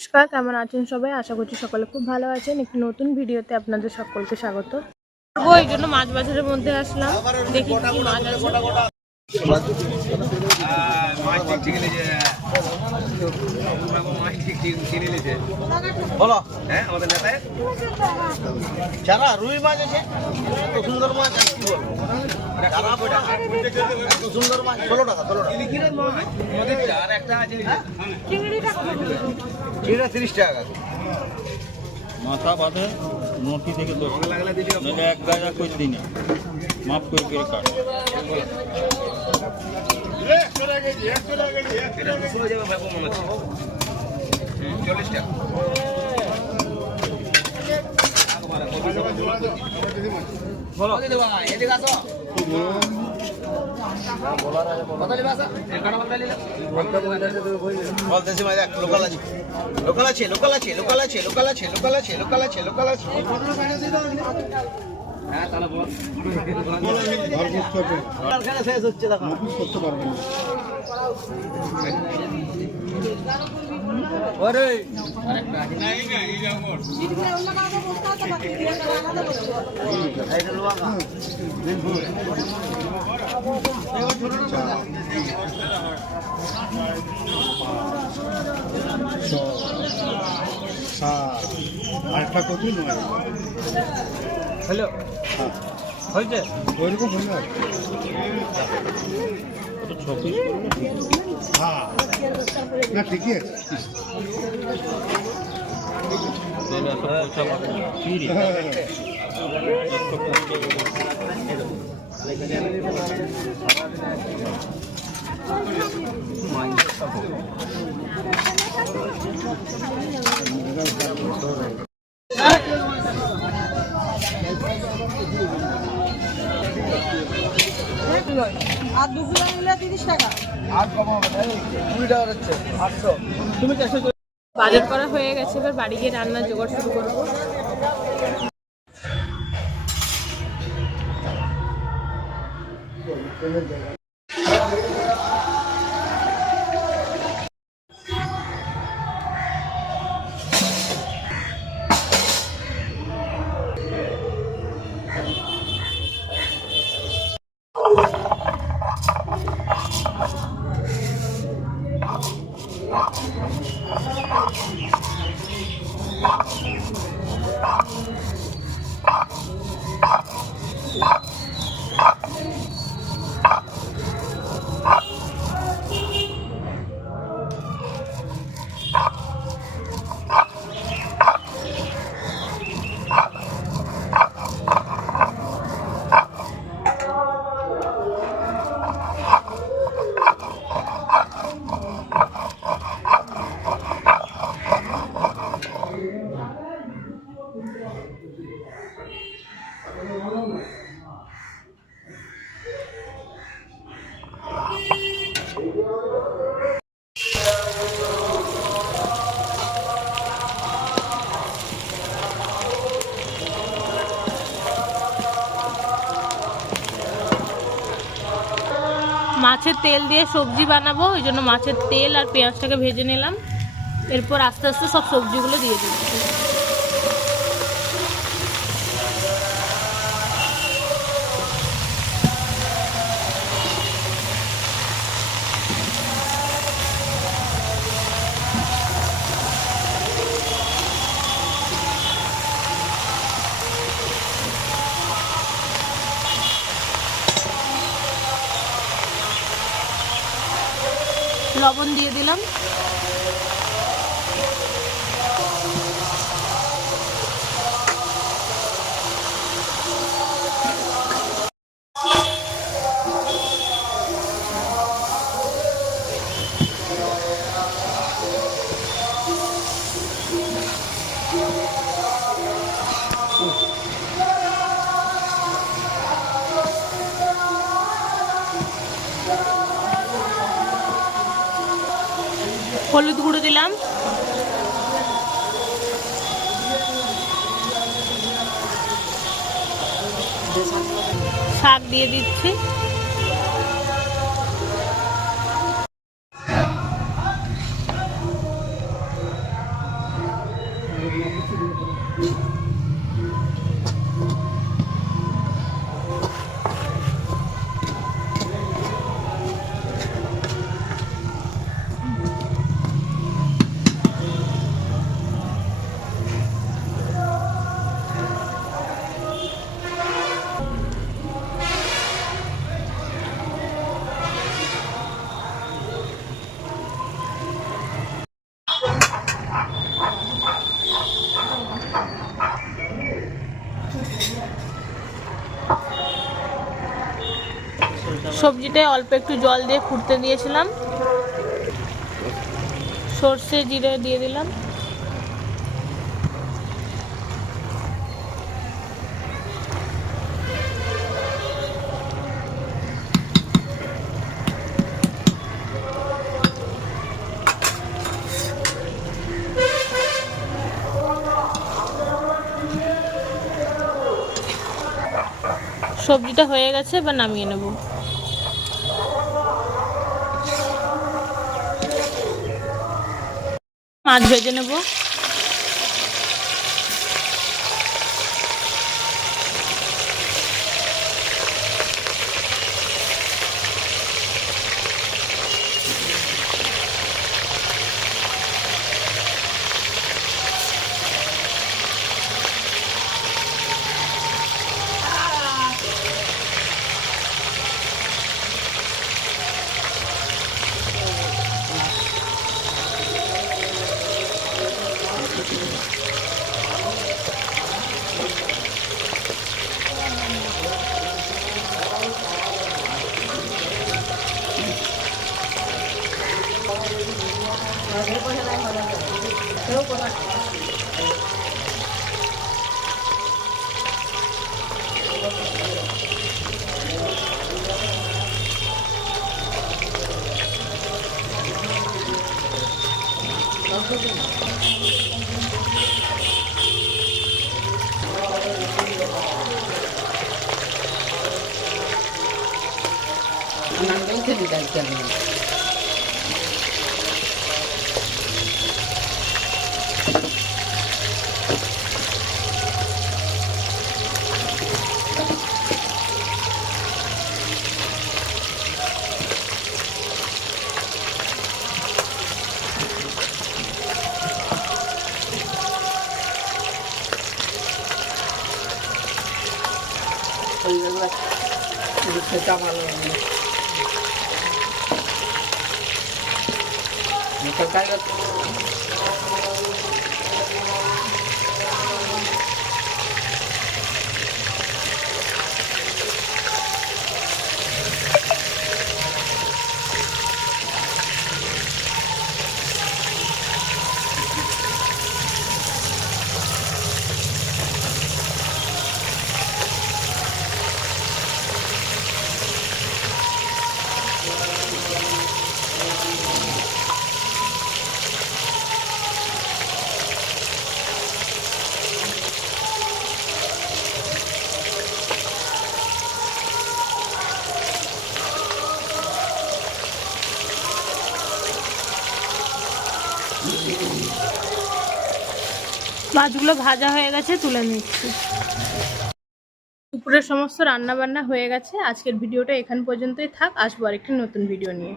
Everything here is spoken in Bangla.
নমস্কার, কেমন আছেন সবাই? আশা করছি সকলে খুব ভালো আছেন। একটি নতুন ভিডিওতে আপনাদের সকলকে স্বাগত। এই জন্য মাছ বাজারের মধ্যে আসলাম, দেখি কি মাছ আছে। রুই মাছ আছে, সুন্দর মাছ, কি বলবো, সুন্দর মাছ 16 টাকা। চিংড়িটা 30 টাকা। মাথা বাঁধে নটি থেকে 10 নাহলে এক গাজা করে দিই না, মাপ করে করে কাট। বলতেছি ভাই, লোকাল আছে, লোকাল আছে, লোকাল আছে, লোকাল আছে, লোকাল আছে, লোকাল আছে, লোকাল আছে, লোকাল আছে। শেষ হচ্ছে, দেখো করতে পারবেন আরেকটা কচু নয়। হ্যালো, হয়েছে ওইরকম হয়ে যায়। হ্যাঁ, না ঠিকই আছে। আর 2 কিলো নিলে 30 টাকা। আর কমাবো না, 20 টাকা হচ্ছে 800। তুমি 400। বাজার করা হয়ে গেছে, এবার বাড়ি গিয়ে রান্নার জোগাড় শুরু করবো। মাছের তেল দিয়ে সবজি বানাবো, ওই জন্য মাছের তেল আর পেঁয়াজটাকে ভেজে নিলাম। এরপর আস্তে আস্তে সব সবজিগুলো দিয়ে দিচ্ছি। লবণ দিয়ে দিলাম। হলুদ গুঁড়ো দিলাম, শাক দিয়ে দিচ্ছি, সবজিটায় অল্প একটু জল দিয়ে ফুটতে দিয়েছিলাম, সর্ষে জিরে দিয়ে দিলাম। সবজিটা হয়ে গেছে, এবার নামিয়ে নেব। মাছ ভেজে নেব। সেটা ভালো লাগে মাছগুলো ভাজা হয়ে গেছে, তুলে নিচ্ছি। দুপুরের সমস্ত রান্না বান্না হয়ে গেছে। আজকের ভিডিওটা এখান পর্যন্তই থাক, আসবো আরেকটি নতুন ভিডিও নিয়ে।